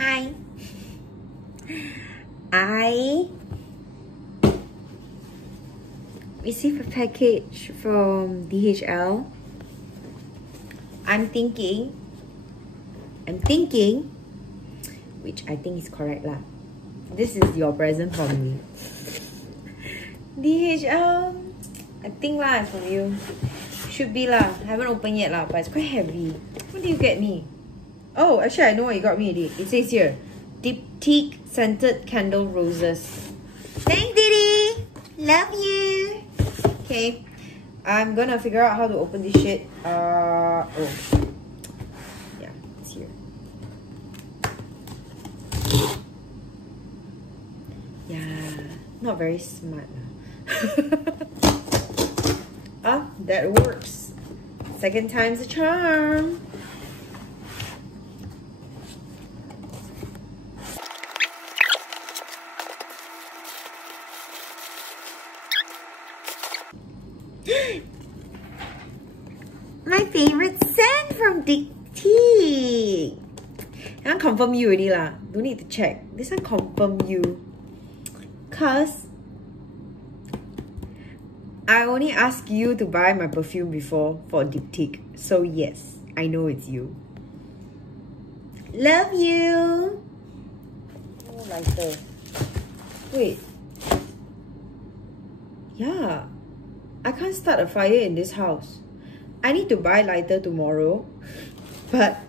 Hi. I received a package from DHL. I'm thinking, which I think is correct lah. This is your present from me. DHL, I think lah, from you. Should be lah. Haven't opened yet lah, but it's quite heavy. What did you get me? Oh, actually I know what you got me already. It says here, Diptyque scented candle roses. Thanks, Didi. Love you. Okay, I'm gonna figure out how to open this shit. Oh, yeah, it's here. Yeah, not very smart. Ah, that works. Second time's a charm. My favorite scent from Diptyque. I confirm you already lah. Don't need to check. This one confirm you. Cause I only asked you to buy my perfume before for Diptyque. So yes, I know it's you. Love you. Oh, lighter. Wait. Yeah. I can't start a fire in this house. I need to buy lighter tomorrow. But